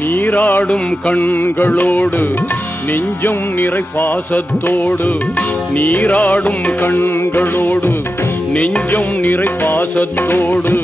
நீராடும் கண்களோடு நெஞ்சம் நிறை பாசத்தோடு, நீராடும் கண்களோடு நெஞ்சம் நிறை பாசத்தோடு,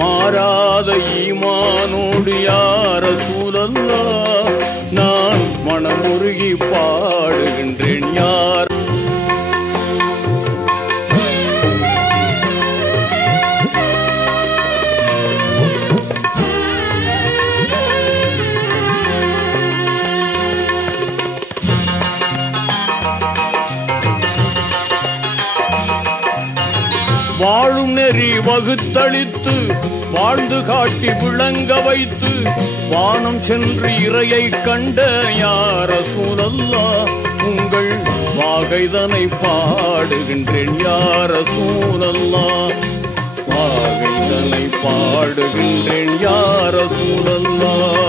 மாறாத ஈமானோடு யா ரசூலல்லாஹ் நான் மனமுருகி பாடுகின்றேன் யார். வாழும் நெறி வகுத்தளித்து வாழ்ந்து காட்டி விளங்க வைத்து, வானம் சென்று இறையை கண்ட யா ரசூலல்லாஹ் உங்கள் வாகைதனை பாடுகின்றேன் யா ரசூலல்லாஹ், வாகைதனை பாடுகின்றேன் யா ரசூலல்லாஹ்.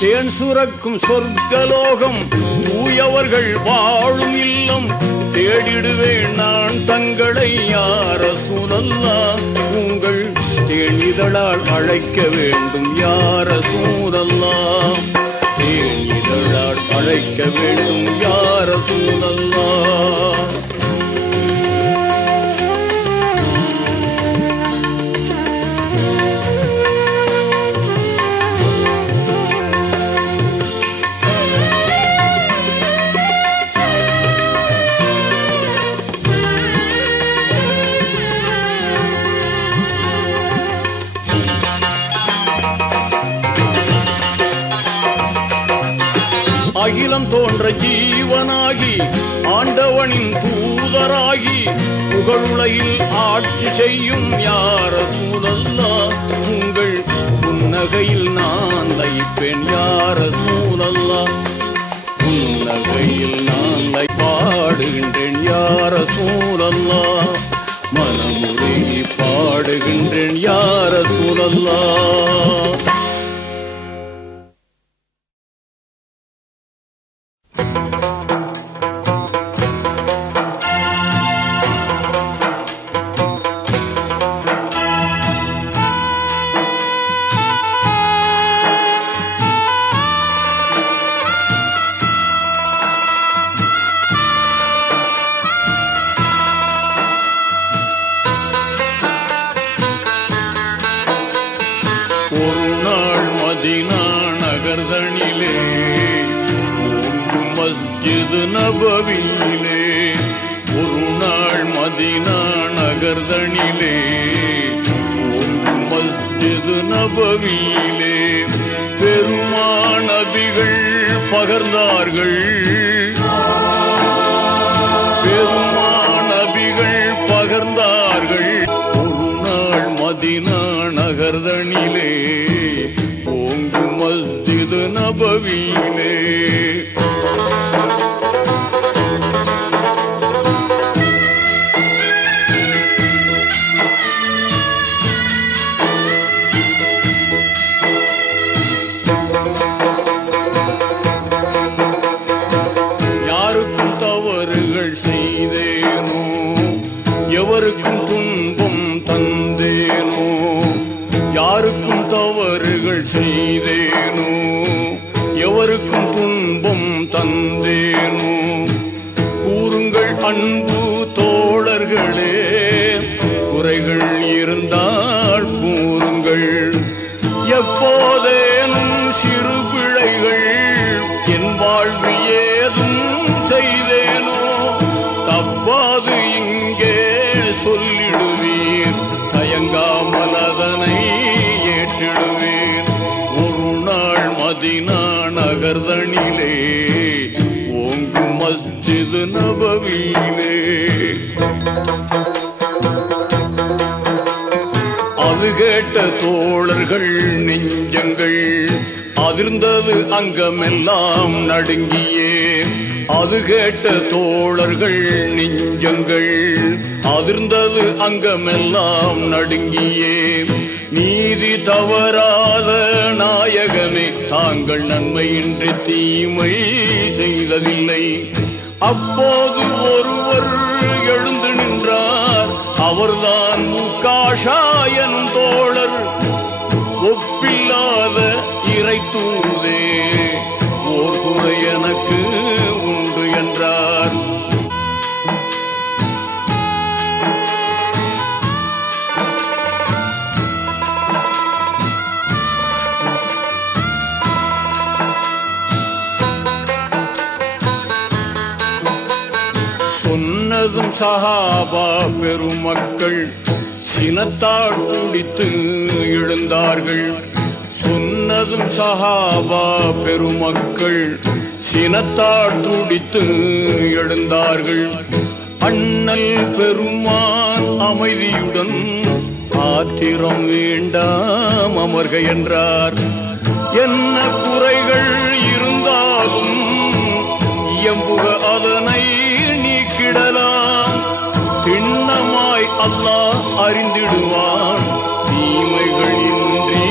தேன் சுரக்கும் சொர்க்கலோகம் தூயவர்கள் வாழும் இல்லம், தேடிடுவேன் நான் தங்களை யா ரசூலல்லாஹ் உங்கள் தேனிதழால் அழைக்க வேண்டும் யா ரசூலல்லாஹ், தேனிதழால் அழைக்க வேண்டும் யா ரசூலல்லாஹ். அகிலம் தோன்ற ஜீவனாகி ஆண்டவனின் தூதராகி, புகழுலகில் ஆட்சி செய்யும் யா ரசூலல்லாஹ் உங்கள் புன்னகையில் நான் லயிப்பேன் யா ரசூலல்லாஹ், புன்னகையில் நான் பாடுகின்றேன் யா ரசூலல்லாஹ், மனமுருகி பாடுகின்றேன் யா ரசூலல்லாஹ். ஒரு நாள் மதீனா நகர்தனிலே மஸ்ஜித் நபவியிலே, ஒரு நாள் மதீனா நகர்தனிலே மஸ்ஜித் நபவியிலே, பெருமான் நபிகள் பகர்ந்தார்கள், பெருமான் நபிகள் பகர்ந்தார்கள். ஒரு நாள் மதீனா நகர்தனிலே ஓங்கு மஸ்ஜித் நபவியிலே, யாருக்கும் தவறுகள் செய்தேனோ, எவருக்கும் துன்பம் தந்தேனோ, யாருக்கும் தவறுகள் செய்தேனோ, எவருக்கும் துன்பம் தந்தேனோ, கூறுங்கள் அன்பு தோழர்களே, குறைகள் இருந்தால் கூறுங்கள், எப்போதேனும் சிறு பிழைகள் என் வாழ்வு ஏதும் செய்தேனோ, தப்பாது இங்கே சொல்லிடுவீர், தயங்காமல் அதனை ஏற்றிடுவீர். ஒரு நாள் மதீனா நகர்தனிலே ஓங்கு மஸ்ஜித் நபவியிலே, அது கேட்ட தோழர்கள் நெஞ்சங்கள் அதிர்ந்தது அங்கமெல்லாம் நடுங்கியே. அது கேட்ட தோழர்கள் நெஞ்சங்கள் அதிர்ந்தது அங்கமெல்லாம் நடுங்கியே. நீதி தவறாத நாயகமே, தாங்கள் நன்மையின்றி தீமை செய்ததில்லை. அப்போது ஒருவர் எழுந்து நின்றார், அவர்தான் முக்காஷா எனும் தோழர். ஒப்பில்லாத இறை தூதே, ஓர் குறை எனக்கு உண்டு என்றார். சொன்னதும் சஹாபா பெருமக்கள் சினத்தால் துடித்து எழுந்தார்கள். சொன்னதும் சஹாபா பெருமக்கள் சினத்தால் துடித்து எழுந்தார்கள். அண்ணல் பெருமான் அமைதியுடன் ஆத்திரம் வேண்டாம் அமர்க என்றார். என்ன குறைகள் இருந்தாலும் இயம்புக அதனை நீக்கிடலாம். திண்ணமாய் அல்லாஹ் அறிந்திடுவான், தீமைகள் இன்றி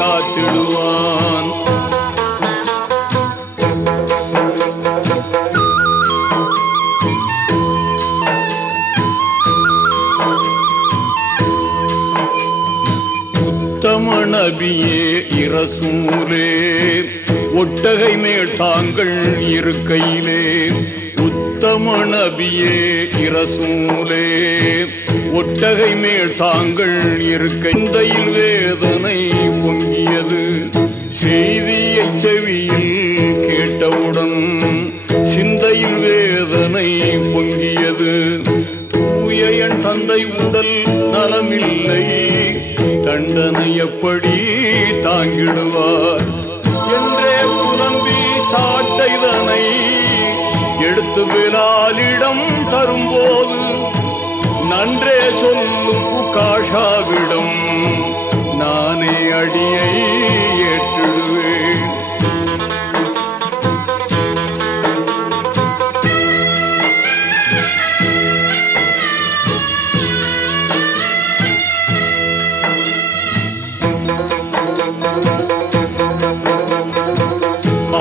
காத்திடுவான். உத்தம நபியே இரசூலே, ஒட்டகை மேல் தாங்கள் இருக்கையிலே. உத்தம நபியே இரசூலே, ஒட்டகை மேல் தாங்கள் இருக்கையில் வேதனை பொங்கியது. செய்தியை செவியில் கேட்டவுடன் சிந்தையில் வேதனை பொங்கியது. தூய என் தந்தை உடல் நலமில்லை, தண்டனை எப்படி தாங்கிடுவார் என்றே புலம்பி சாட்டைதனை எடுத்து பிலாலிடம் தரும்போது நன்றே சொல்லும் உக்காஷாவிடம் நானே அடியை ஏற்றிடுவேன்.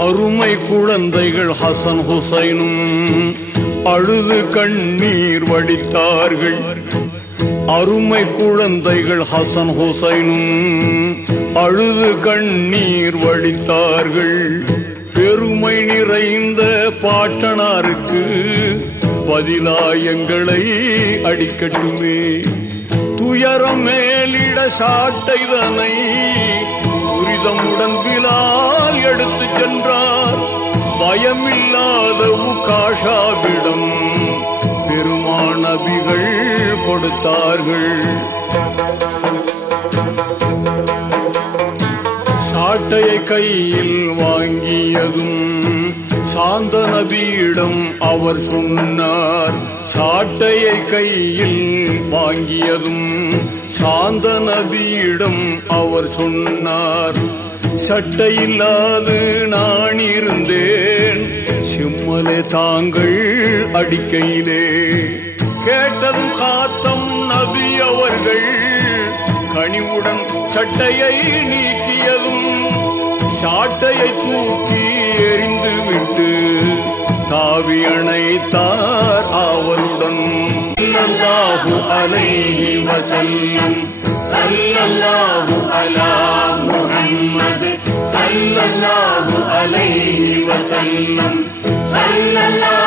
அருமை குழந்தைகள் ஹசன் ஹுசைனும் அழுது கண்ணீர் வடித்தார்கள். அருமை குழந்தைகள் ஹசன் ஹுசைனும் அழுது கண்ணீர் வடித்தார்கள். பெருமை நிறைந்த பாட்டனாருக்கு பதிலாயங்களை அடிக்கட்டுமே. துயரம் மேலிட சாட்டைதனை துரிதமுடன் பிலால் எடுத்து சென்றார். பயமில்லாத உக்காஷாவிடம் பெருமான் நபிகள் கொடுத்தார்கள். சாட்டையை கையில் வாங்கியதும் சாந்த நபியிடம் அவர் சொன்னார். சாட்டையை கையில் வாங்கியதும் சாந்த நபியிடம் அவர் சொன்னார். சட்டையில்லாது நான் இருந்தேன், சிம்மலே தாங்கள் அடிக்கையிலே. கேட்டதும் காத்தம் நபி அவர்கள் கனிவுடன் சட்டையை நீக்கியதும் சாட்டையை தூக்கி எறிந்து விட்டு தாவி அணைத்தார் ஆவலுடன். ஸல்லல்லாஹு அலைஹி வஸல்லம், ஸல்லல்லாஹு அலா முஹம்மத், ஸல்லல்லாஹு அலைஹி வஸல்லம், ஸல்லல்லாஹு